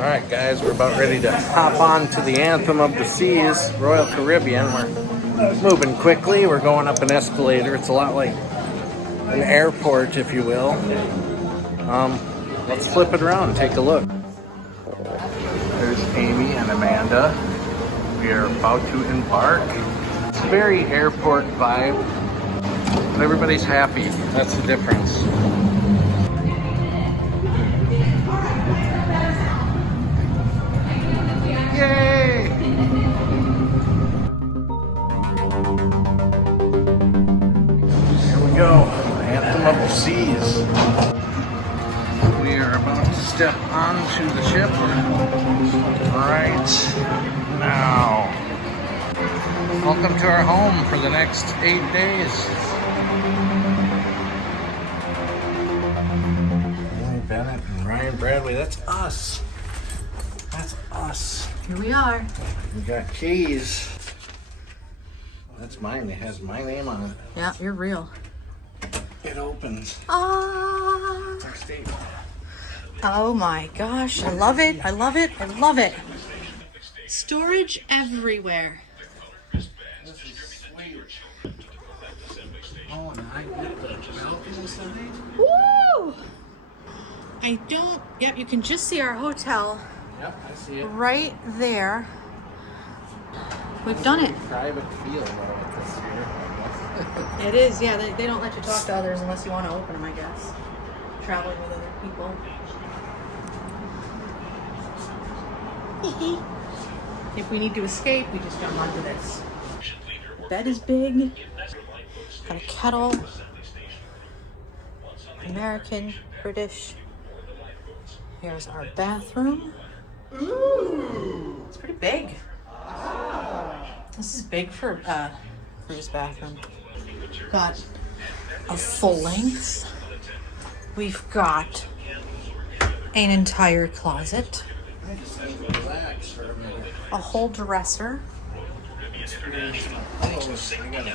Alright guys, we're about ready to hop on to the Anthem of the Seas, Royal Caribbean. We're moving quickly. We're going up an escalator. It's a lot like an airport, if you will. Let's flip it around and take a look. There's Amy and Amanda. We are about to embark. It's a very airport vibe, but everybody's happy. That's the difference. Yay! Here we go. Anthem of the Seas. We are about to step onto the ship right now. Welcome to our home for the next 8 days. Amy Bennett and Ryan Bradley, that's us. That's us. Here we are. We got keys. That's mine. It has my name on it. Yeah, you're real. It opens. Ah. It's our state. Oh my gosh, I love it. I love it. I love it. Storage everywhere. This is sweet. Oh, and I get the balcony side. Woo! Yep, you can just see our hotel Yep, I see it. right there. We've done it. Private feel about this here, I guess. It is, yeah. They don't let you talk to others unless you want to open them, I guess. Traveling with other people. If we need to escape, we just jump onto this. The bed is big. Got a kettle. American, British. Here's our bathroom. Ooh, it's pretty big. This is big for a cruise bathroom. Got a full length. We've got an entire closet. A whole dresser.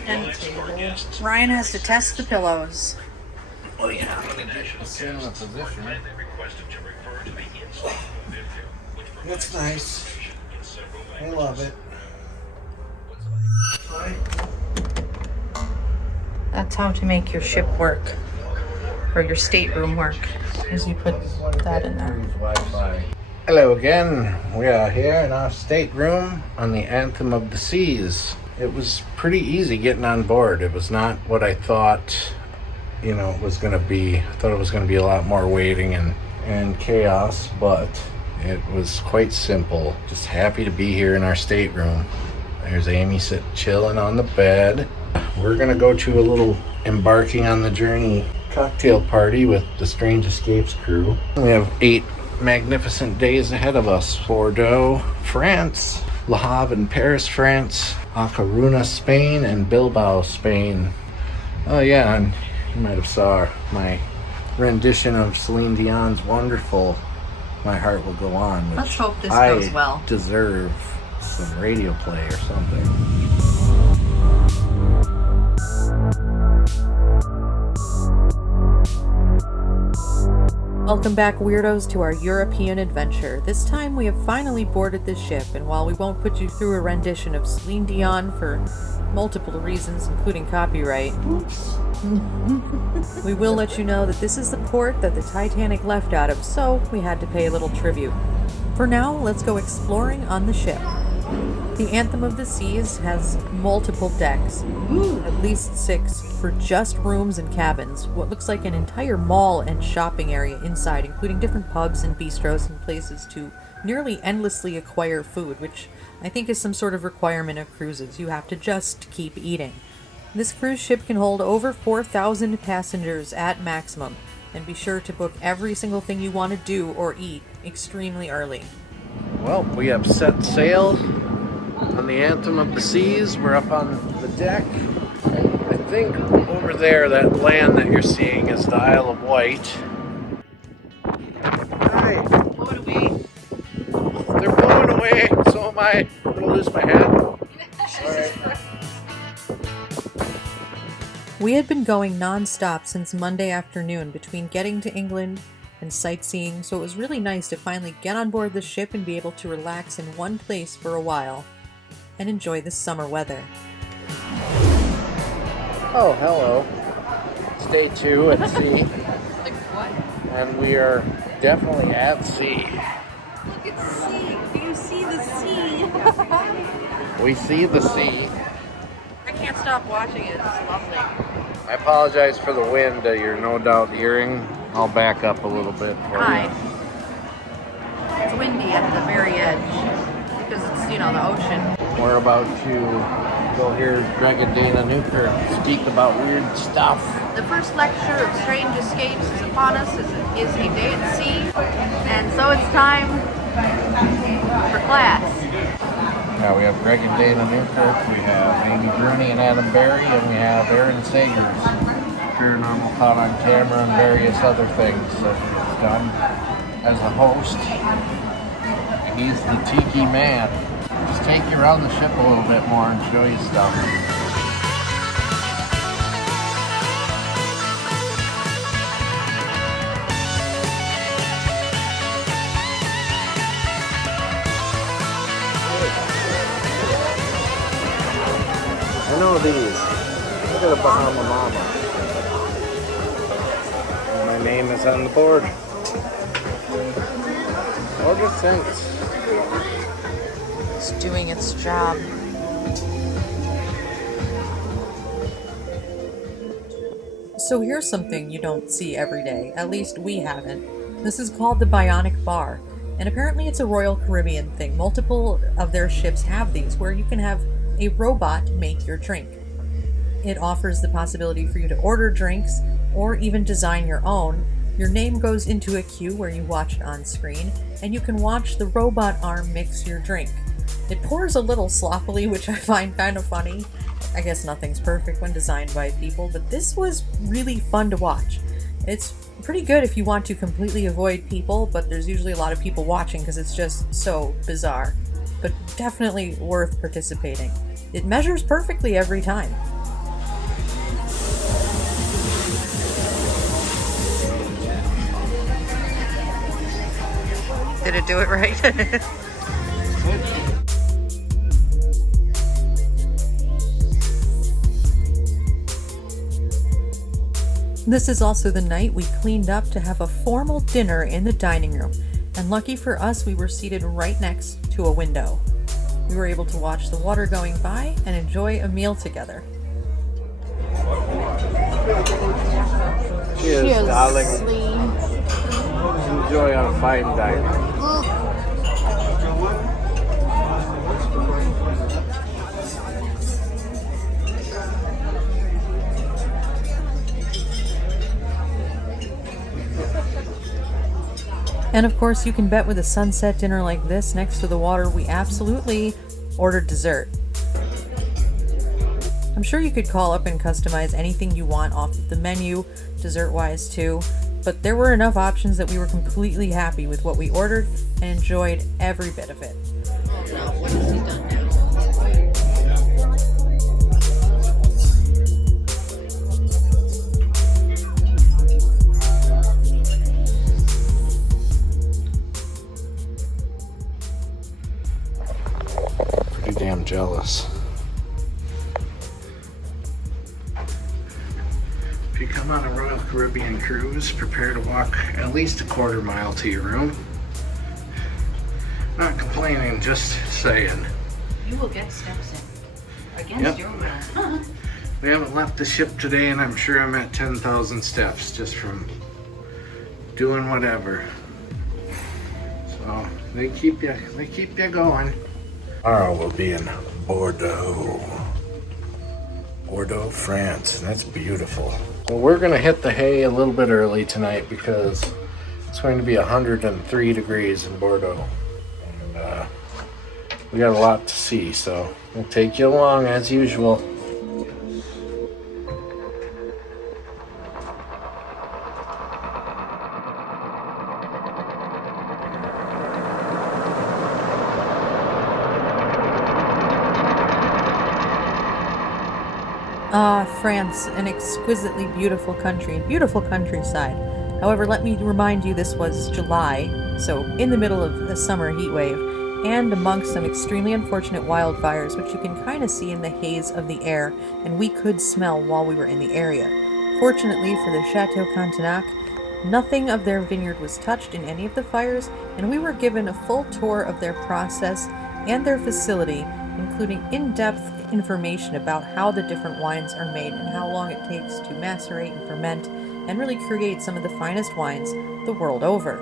And a table. Ryan has to test the pillows. Oh yeah, let me get this in a position. That's nice. I love it. That's how to make your ship work. Or your stateroom work. Is you put that in there. Hello again. We are here in our stateroom on the Anthem of the Seas. It was pretty easy getting on board. It was not what I thought, it was going to be. I thought it was going to be a lot more waiting and chaos, but it was quite simple. Just happy to be here in our stateroom. There's Amy chilling on the bed. We're going to go to a little embarking on the journey cocktail party with the Strange Escapes crew. We have 8 magnificent days ahead of us. Bordeaux, France, Le Havre and Paris, France, A Coruña, Spain, and Bilbao, Spain. Oh yeah, and you might have saw my rendition of Celine Dion's wonderful My Heart Will Go On, which Let's hope this goes well. I deserve some radio play or something. Welcome back, weirdos, to our European adventure. This time we have finally boarded the ship, and while we won't put you through a rendition of Celine Dion for multiple reasons, including copyright, we will let you know that this is the port that the Titanic left out of, so we had to pay a little tribute. For now, let's go exploring on the ship. The Anthem of the Seas has multiple decks, at least 6, for just rooms and cabins, what looks like an entire mall and shopping area inside, including different pubs and bistros and places to nearly endlessly acquire food, which I think is some sort of requirement of cruises. You have to just keep eating. This cruise ship can hold over 4,000 passengers at maximum, and be sure to book every single thing you want to do or eat extremely early. Well, we have set sail on the Anthem of the Seas. We're up on the deck. I think over there, that land that you're seeing is the Isle of Wight. Hi. Blowing away. They're blowing away. So am I. I'm gonna lose my hat. All right. We had been going non-stop since Monday afternoon between getting to England and sightseeing, so it was really nice to finally get on board the ship and be able to relax in one place for a while and enjoy the summer weather. Oh, hello. It's day 2 at sea. Like what? And we are definitely at sea. Look at the sea. Do you see the sea? We see the sea. I can't stop watching it. It's lovely. I apologize for the wind that you're no doubt hearing. I'll back up a little bit for Hi. you. It's windy at the very edge because it's, the ocean. We're about to go hear Greg and Dana Newkirk speak about weird stuff. The first lecture of Strange Escapes is upon us. Is a day at sea, and so it's time for class. Yeah, we have Greg and Dana Newkirk, we have Amy Bruni and Adam Berry, and we have Aaron Sagers, Paranormal Caught on Camera, and various other things that he's done as a host. And he's the Tiki Man. Just take you around the ship a little bit more and show you stuff. I know these. Look at a Bahama Mama. And my name is on the board. Order since. It's doing its job. So here's something you don't see every day. At least we haven't. This is called the Bionic Bar. And apparently it's a Royal Caribbean thing. Multiple of their ships have these where you can have a robot make your drink. It offers the possibility for you to order drinks or even design your own. Your name goes into a queue where you watch it on screen, and you can watch the robot arm mix your drink. It pours a little sloppily, which I find kind of funny. I guess nothing's perfect when designed by people, but this was really fun to watch. It's pretty good if you want to completely avoid people, but there's usually a lot of people watching because it's just so bizarre. But definitely worth participating. It measures perfectly every time. Did it do it right? This is also the night we cleaned up to have a formal dinner in the dining room. And lucky for us, we were seated right next to a window. We were able to watch the water going by and enjoy a meal together. Cheers, darling. Enjoy our fine dining. And of course, you can bet with a sunset dinner like this next to the water, we absolutely ordered dessert. I'm sure you could call up and customize anything you want off of the menu, dessert-wise too, but there were enough options that we were completely happy with what we ordered and enjoyed every bit of it. Oh no, what has he done now? Pretty damn jealous. If you come on a Royal Caribbean cruise, prepare to walk at least a quarter mile to your room. Not complaining, just saying. You will get steps in. Against your will. We haven't left the ship today, and I'm sure I'm at 10,000 steps just from doing whatever. So they keep you going. Tomorrow we'll be in Bordeaux, France, and that's beautiful. Well, we're gonna hit the hay a little bit early tonight because it's going to be 103 degrees in Bordeaux. And we got a lot to see, so we'll take you along as usual. France, an exquisitely beautiful country, beautiful countryside. However, let me remind you this was July, so in the middle of a summer heat wave, and amongst some extremely unfortunate wildfires, which you can kind of see in the haze of the air, and we could smell while we were in the area. Fortunately for the Chateau Cantenac, nothing of their vineyard was touched in any of the fires, and we were given a full tour of their process and their facility, including in-depth information about how the different wines are made and how long it takes to macerate and ferment and really create some of the finest wines the world over.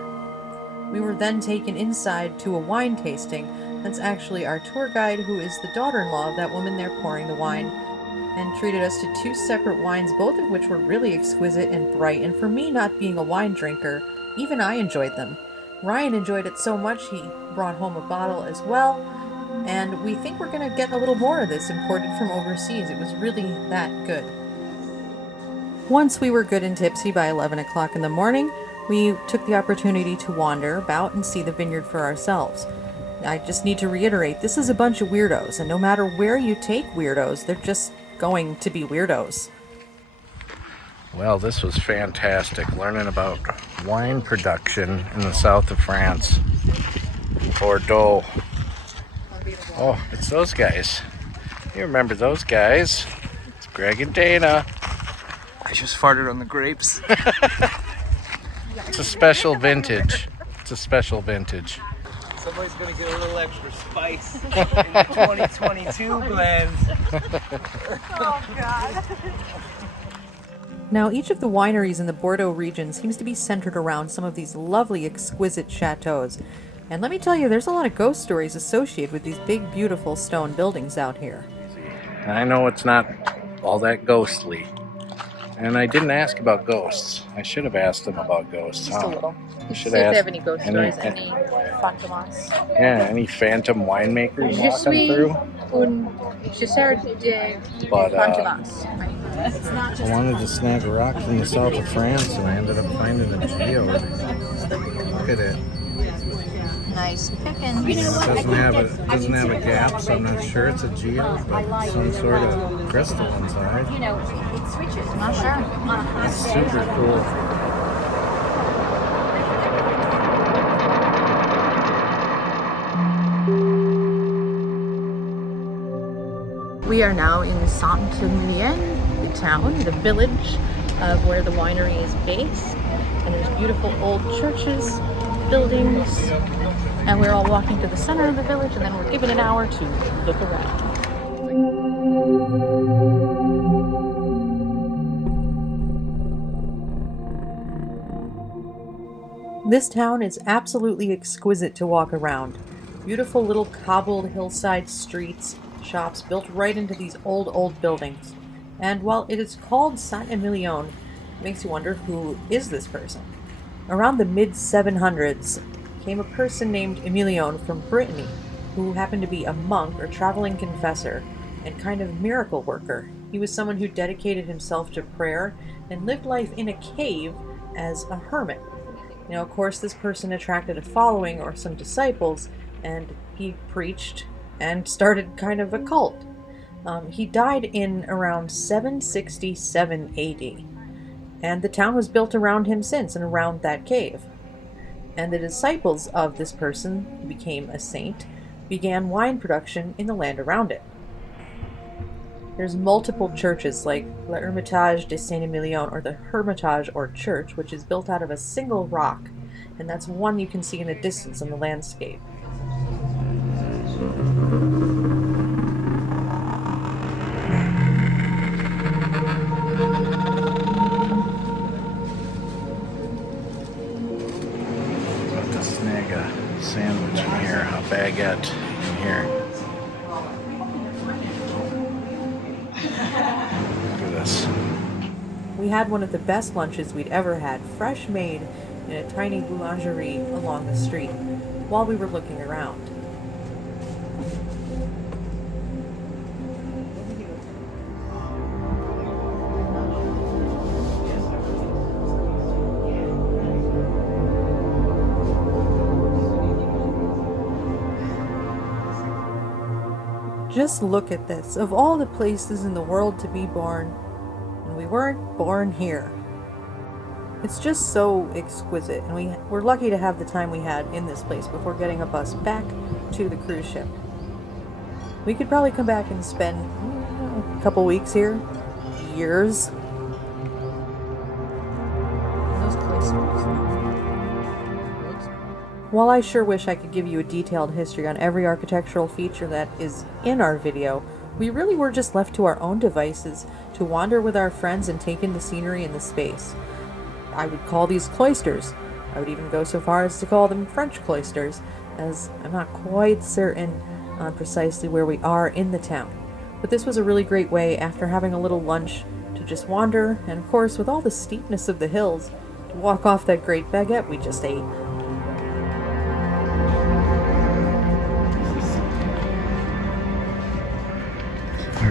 We were then taken inside to a wine tasting. That's actually our tour guide, who is the daughter-in-law of that woman there pouring the wine, and treated us to 2 separate wines, both of which were really exquisite and bright. And for me, not being a wine drinker, even I enjoyed them. Ryan enjoyed it so much he brought home a bottle as well, and we think we're going to get a little more of this imported from overseas. It was really that good. Once we were good and tipsy by 11 o'clock in the morning, we took the opportunity to wander about and see the vineyard for ourselves. I just need to reiterate, this is a bunch of weirdos, and no matter where you take weirdos, they're just going to be weirdos. Well, this was fantastic, learning about wine production in the south of France, Bordeaux. Oh, it's those guys. You remember those guys? It's Greg and Dana. I just farted on the grapes. It's a special vintage. It's a special vintage. Somebody's gonna get a little extra spice in the 2022 blends. Oh, God. Now, each of the wineries in the Bordeaux region seems to be centered around some of these lovely, exquisite chateaus. And let me tell you, there's a lot of ghost stories associated with these big, beautiful stone buildings out here. I know it's not all that ghostly. And I didn't ask about ghosts. I should have asked them about ghosts. Just a little. I should See if ask they have any ghost stories, any fantomas. Yeah, any phantom winemakers Je walking suis through. je sers de But, fantomas. I wanted to snag a rock from the south of France, and I ended up finding a geode. Look at it. Nice pickings. It doesn't have a gap, so I'm not sure it's a geode, but some sort of crystal inside. It switches. Not sure. It's super cool. We are now in Saint-Emilion, the town, the village of where the winery is based. And there's beautiful old churches, buildings, and we're all walking to the center of the village, and then we're given an hour to look around. This town is absolutely exquisite to walk around. Beautiful little cobbled hillside streets, shops built right into these old buildings. And while it is called Saint-Emilion, it makes you wonder, who is this person? Around the mid-700s came a person named Emilion from Brittany, who happened to be a monk or traveling confessor and kind of miracle worker. He was someone who dedicated himself to prayer and lived life in a cave as a hermit. You know, of course, this person attracted a following or some disciples, and he preached and started kind of a cult. He died in around 767 AD, and the town was built around him since and around that cave. And the disciples of this person, who became a saint, began wine production in the land around it. There's multiple churches like l'Hermitage de Saint-Emilion, or the Hermitage or Church, which is built out of a single rock, and that's one you can see in the distance on the landscape. About to snag a sandwich in here, a baguette in here. Look at this. We had one of the best lunches we'd ever had, fresh made in a tiny boulangerie along the street, while we were looking around. Just look at this. Of all the places in the world to be born, and we weren't born here. It's just so exquisite, and we're lucky to have the time we had in this place before getting a bus back to the cruise ship. We could probably come back and spend a couple weeks here. Years. Those cloisters. While I sure wish I could give you a detailed history on every architectural feature that is in our video, we really were just left to our own devices to wander with our friends and take in the scenery and the space. I would call these cloisters. I would even go so far as to call them French cloisters, as I'm not quite certain on precisely where we are in the town. But this was a really great way, after having a little lunch, to just wander, and of course with all the steepness of the hills, to walk off that great baguette we just ate.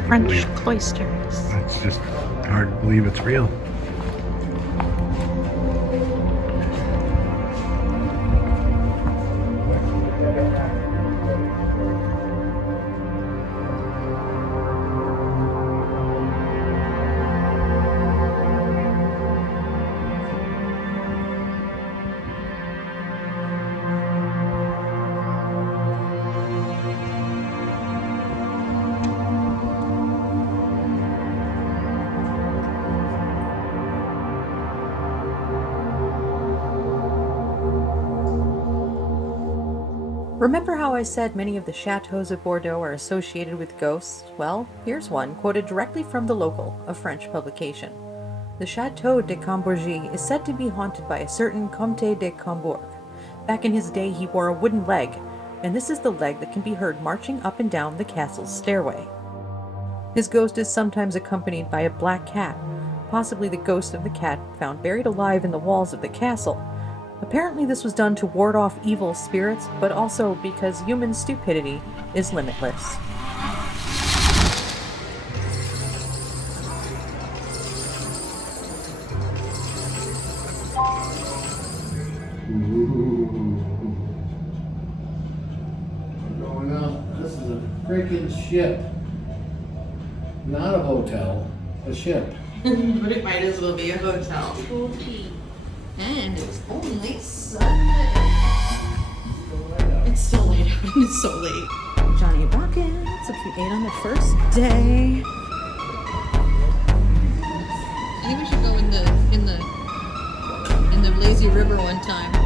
French cloisters. It's just hard to believe it's real. Remember how I said many of the chateaux of Bordeaux are associated with ghosts? Well, here's one quoted directly from The Local, a French publication. The Chateau de Cambourgy is said to be haunted by a certain Comte de Cambourg. Back in his day, he wore a wooden leg, and this is the leg that can be heard marching up and down the castle's stairway. His ghost is sometimes accompanied by a black cat, possibly the ghost of the cat found buried alive in the walls of the castle. Apparently this was done to ward off evil spirits, but also because human stupidity is limitless. We're going up. This is a freaking ship. Not a hotel, a ship. But it might as well be a hotel. And it's only Sunday. It's still late out and it's so late. Johnny Rockets, if you ate on the first day. I think we should go in the lazy river one time.